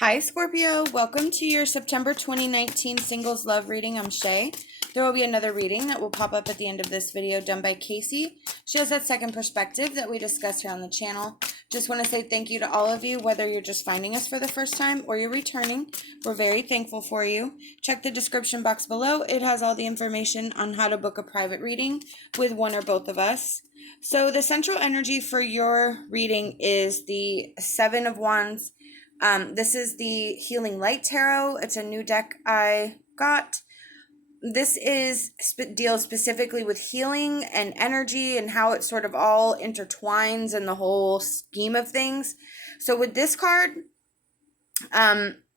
Hi Scorpio, welcome to your September 2019 Singles Love reading. I'm SHAE. There will be another reading that will pop up at the end of this video done by KACEE. She has that second perspective that we discuss here on the channel. Just want to say thank you to all of you, whether you're just finding us for the first time or you're returning. We're very thankful for you. Check the description box below. It has all the information on how to book a private reading with one or both of us. So the central energy for your reading is the Seven of Wands. This is the Healing Light Tarot. It's a new deck I got. This deals specifically with healing and energy and how it sort of all intertwines in the whole scheme of things. So with this card,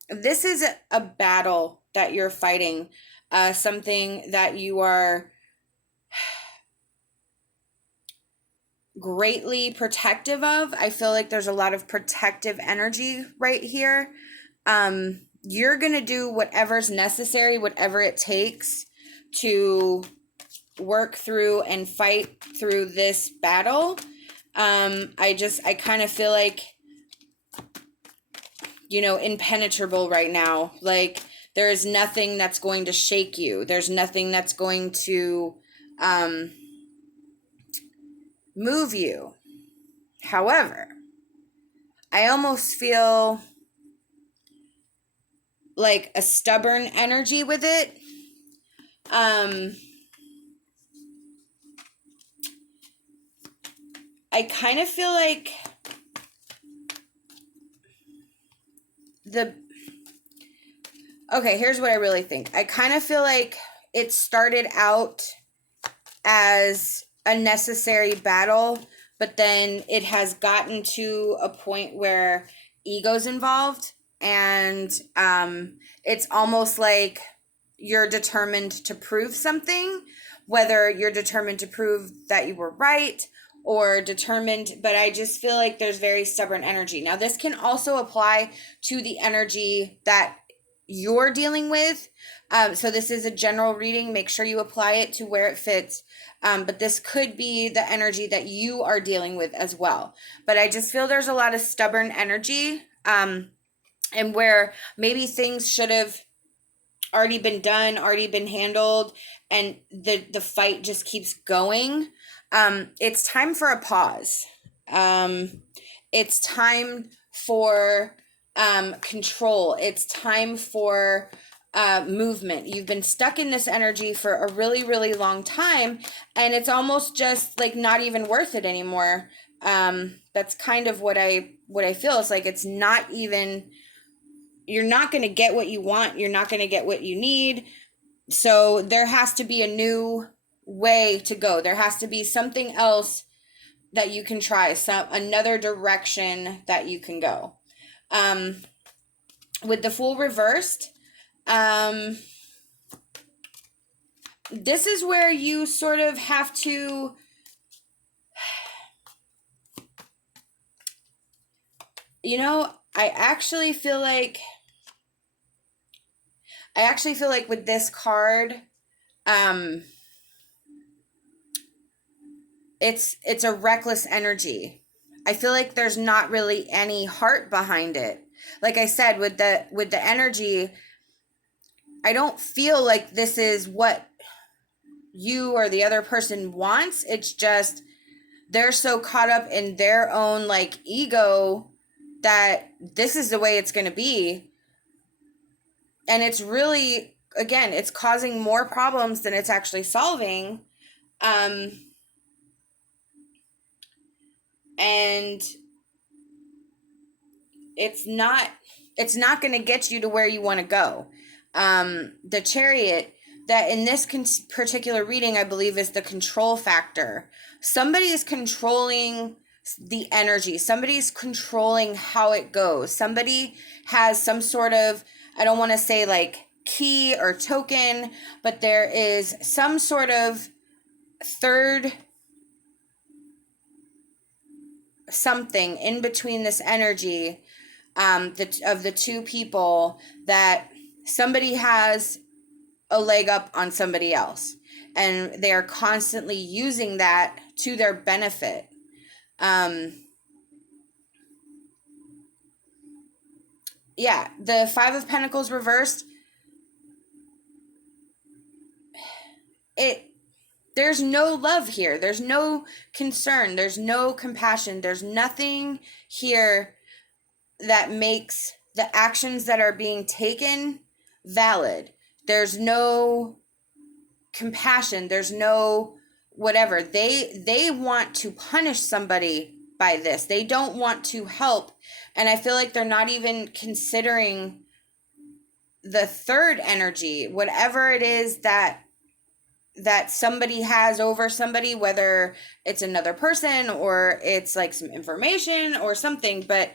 this is a battle that you're fighting, something that you are greatly protective of. I feel like there's a lot of protective energy right here. You're going to do whatever's necessary, whatever it takes to work through and fight through this battle. I kind of feel like, impenetrable right now. Like there is nothing that's going to shake you. There's nothing that's going to, move you. However, I almost feel like a stubborn energy with it. I kind of feel like here's what I really think. I kind of feel like it started out as a necessary battle, but then it has gotten to a point where ego's involved, and it's almost like you're determined to prove something, whether you're determined to prove that you were right or determined, but I just feel like there's very stubborn energy. Now, this can also apply to the energy that you're dealing with. So this is a general reading. Make sure you apply it to where it fits. But this could be the energy that you are dealing with as well. But I just feel there's a lot of stubborn energy, and where maybe things should have already been done, already been handled, and the fight just keeps going. It's time for a pause. It's time for control. It's time for movement. You've been stuck in this energy for a really, really long time, and it's almost just like not even worth it anymore. That's kind of what I feel. It's like it's not even, you're not going to get what you want. You're not going to get what you need. So there has to be a new way to go. There has to be something else that you can try, another direction that you can go. With the Fool reversed, this is where you sort of have to I actually feel like with this card, it's a reckless energy. I feel like there's not really any heart behind it. Like I said, with the energy, I don't feel like this is what you or the other person wants. It's just they're so caught up in their own like ego that this is the way it's going to be. And it's really, again, it's causing more problems than it's actually solving. And it's not going to get you to where you want to go. The Chariot, that in this particular reading, I believe, is the control factor. Somebody is controlling the energy. Somebody's controlling how it goes. Somebody has some sort of, I don't want to say like key or token, but there is some sort of third something in between this energy, of the two people, that somebody has a leg up on somebody else, and they are constantly using that to their benefit. yeah, the Five of Pentacles reversed, there's no love here. There's no concern. There's no compassion. There's nothing here that makes the actions that are being taken valid. There's no compassion. There's no whatever. They want to punish somebody by this. They don't want to help. And I feel like they're not even considering the third energy, whatever it is that somebody has over somebody, whether it's another person or it's like some information or something. But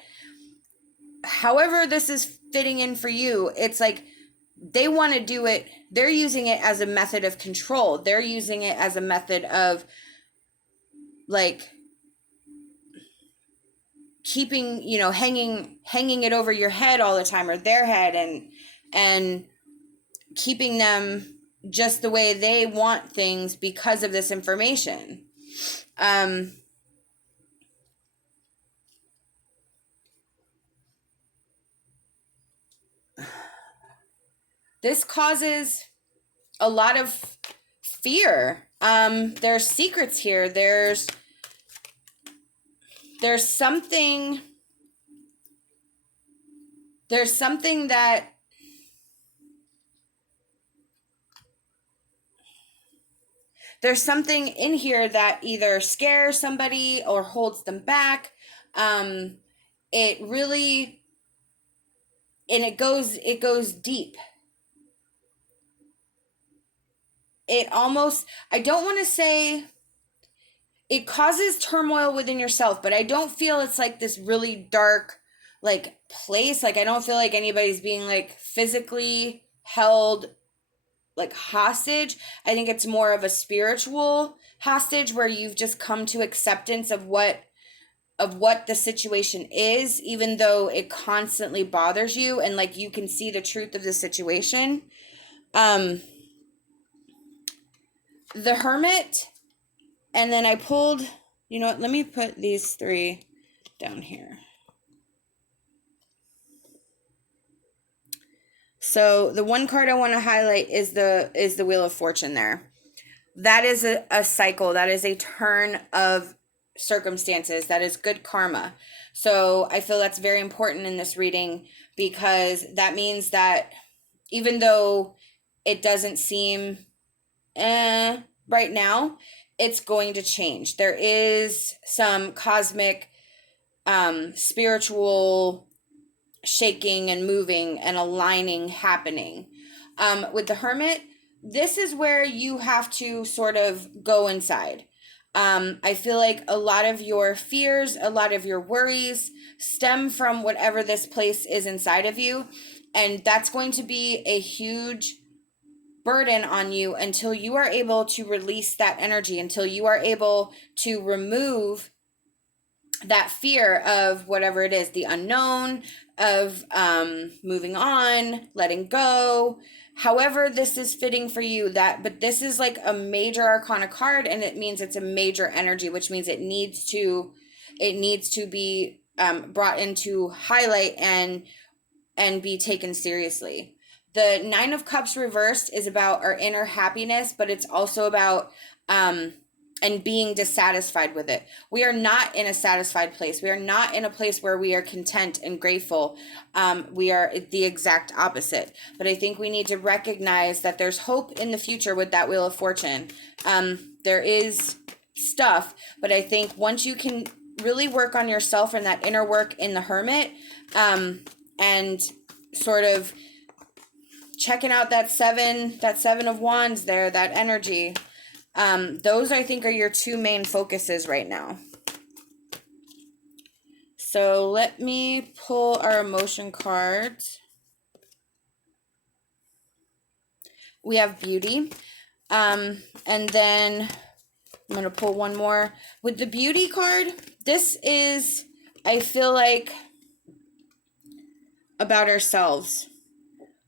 however this is fitting in for you, it's like they want to do it. They're using it as a method of control. They're using it as a method of like keeping, you know, hanging it over your head all the time, or their head, and keeping them just the way they want things because of this information. This causes a lot of fear. There's secrets here. There's something that there's something in here that either scares somebody or holds them back. It really, and it goes deep. It almost, I don't want to say it causes turmoil within yourself, but I don't feel it's like this really dark like place. Like I don't feel like anybody's being like physically held like hostage. I think it's more of a spiritual hostage where you've just come to acceptance of what the situation is, even though it constantly bothers you, and like you can see the truth of the situation. The Hermit, and then I pulled, you know what, let me put these three down here. So the one card I want to highlight is the Wheel of Fortune there. That is a cycle. That is a turn of circumstances. That is good karma. So I feel that's very important in this reading, because that means that even though it doesn't seem right now, it's going to change. There is some cosmic spiritual shaking and moving and aligning happening. With the Hermit, this is where you have to sort of go inside. I feel like a lot of your fears, a lot of your worries stem from whatever this place is inside of you. And that's going to be a huge burden on you until you are able to release that energy, until you are able to remove that fear of whatever it is, the unknown, of moving on, letting go, however this is fitting for you. But this is like a major arcana card, and it means it's a major energy, which means it needs to be brought into highlight and be taken seriously. The Nine of Cups reversed is about our inner happiness, but it's also about and being dissatisfied with it. We are not in a satisfied place. We are not in a place where we are content and grateful. We are the exact opposite. But I think we need to recognize that there's hope in the future with that Wheel of Fortune. There is stuff, but I think once you can really work on yourself and that inner work in the Hermit, and sort of checking out that seven of wands there, that energy, those I think are your two main focuses right now. So let me pull our emotion cards. We have Beauty, and then I'm going to pull one more. With the Beauty card, this is, I feel like, about ourselves.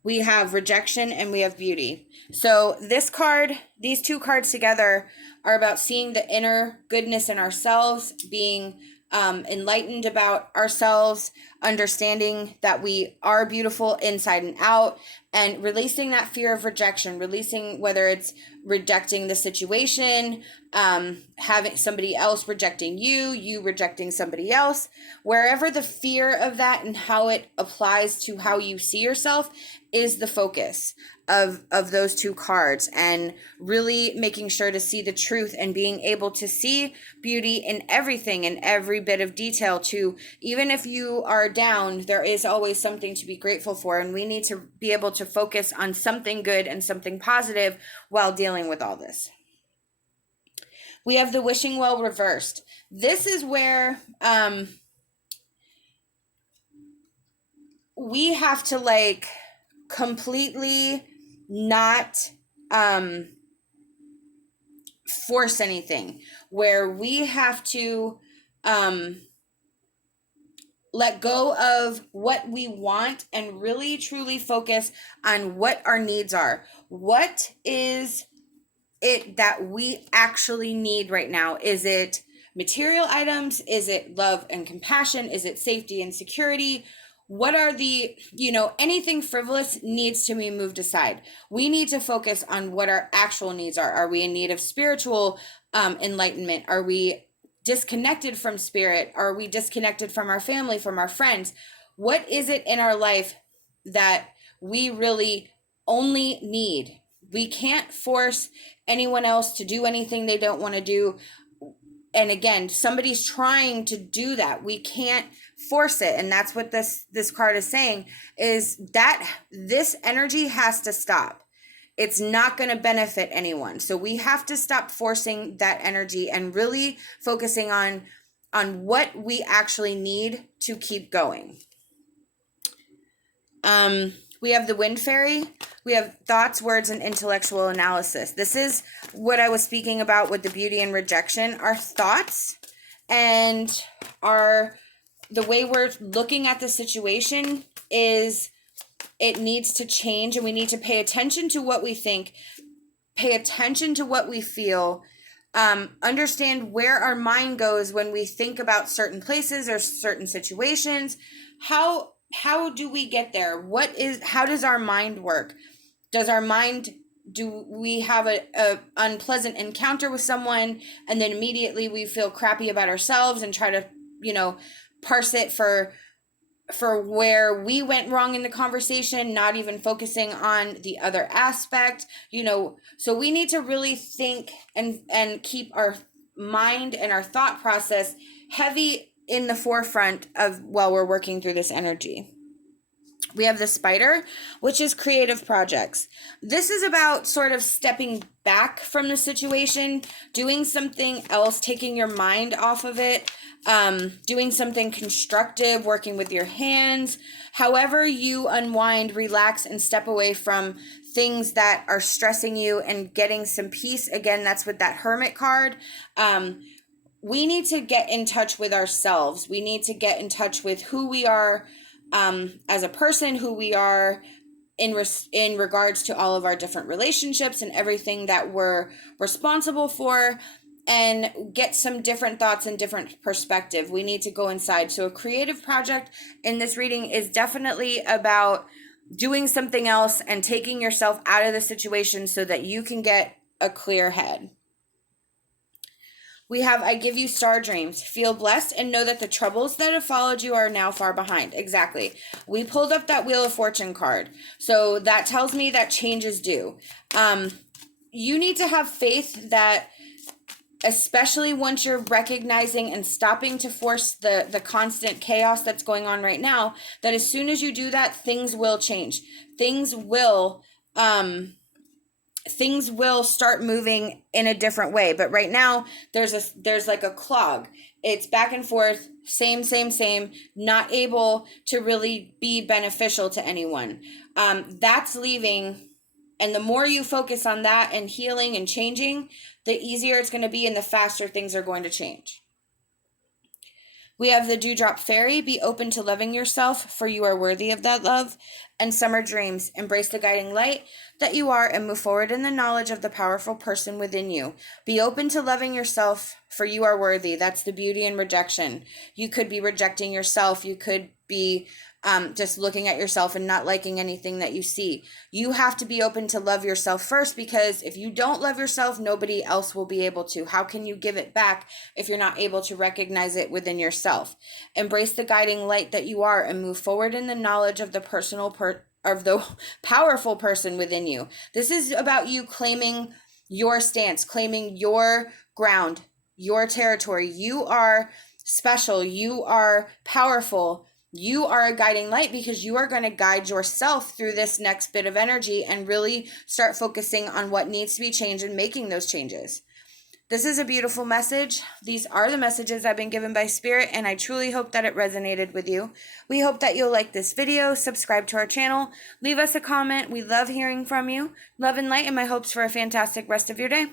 We have rejection and we have beauty. So this card, these two cards together are about seeing the inner goodness in ourselves, being enlightened about ourselves, understanding that we are beautiful inside and out, and releasing that fear of rejection, releasing whether it's rejecting the situation, having somebody else rejecting you, you rejecting somebody else, wherever the fear of that and how it applies to how you see yourself is the focus of those two cards, and really making sure to see the truth and being able to see beauty in everything and every bit of detail too. Even if you are down, there is always something to be grateful for, and we need to be able to focus on something good and something positive while dealing with all this. We have the wishing well reversed. This is where we have to like completely not force anything, where we have to let go of what we want and really truly focus on what our needs are. What is it that we actually need right now? Is it material items? Is it love and compassion? Is it safety and security? What are the, anything frivolous needs to be moved aside. We need to focus on what our actual needs are. Are we in need of spiritual enlightenment? Are we disconnected from spirit? Are we disconnected from our family, from our friends? What is it in our life that we really only need? We can't force anyone else to do anything they don't want to do. And again, somebody's trying to do that. We can't force it. And that's what this card is saying, is that this energy has to stop. It's not going to benefit anyone. So we have to stop forcing that energy and really focusing on what we actually need to keep going. We have the Wind Fairy. We have thoughts, words, and intellectual analysis. This is what I was speaking about with the beauty and rejection. Our thoughts and the way we're looking at the situation is, it needs to change, and we need to pay attention to what we think, pay attention to what we feel, understand where our mind goes when we think about certain places or certain situations. How do we get there? How does our mind work? Do we have a unpleasant encounter with someone and then immediately we feel crappy about ourselves and try to, parse it for where we went wrong in the conversation, not even focusing on the other aspect, so we need to really think and keep our mind and our thought process heavy in the forefront of while we're working through this energy. We have the Spider, which is creative projects. This is about sort of stepping back from the situation, doing something else, taking your mind off of it, doing something constructive, working with your hands. However you unwind, relax, and step away from things that are stressing you and getting some peace. Again, that's with that Hermit card. We need to get in touch with ourselves. We need to get in touch with who we are as a person, who we are in regards to all of our different relationships and everything that we're responsible for, and get some different thoughts and different perspective. We need to go inside. So a creative project in this reading is definitely about doing something else and taking yourself out of the situation so that you can get a clear head. We have, I give you star dreams. Feel blessed and know that the troubles that have followed you are now far behind. Exactly. We pulled up that Wheel of Fortune card. So that tells me that change is due. You need to have faith that, especially once you're recognizing and stopping to force the constant chaos that's going on right now, that as soon as you do that, things will change. Things will start moving in a different way. But right now there's like a clog. It's back and forth, same, not able to really be beneficial to anyone. That's leaving. And the more you focus on that and healing and changing, the easier it's going to be and the faster things are going to change. We have the Dewdrop Fairy. Be open to loving yourself, for you are worthy of that love. and summer dreams. Embrace the guiding light that you are and move forward in the knowledge of the powerful person within you. Be open to loving yourself, for you are worthy. That's the beauty in rejection. You could be rejecting yourself. You could be just looking at yourself and not liking anything that you see. You have to be open to love yourself first, because if you don't love yourself, nobody else will be able to. How can you give it back if you're not able to recognize it within yourself? Embrace the guiding light that you are and move forward in the knowledge of the of the powerful person within you. This is about you claiming your stance, claiming your ground, your territory. You are special. You are powerful. You are a guiding light, because you are going to guide yourself through this next bit of energy and really start focusing on what needs to be changed and making those changes. This is a beautiful message. These are the messages I've been given by Spirit, and I truly hope that it resonated with you. We hope that you'll like this video, subscribe to our channel, leave us a comment. We love hearing from you. Love and light, and my hopes for a fantastic rest of your day.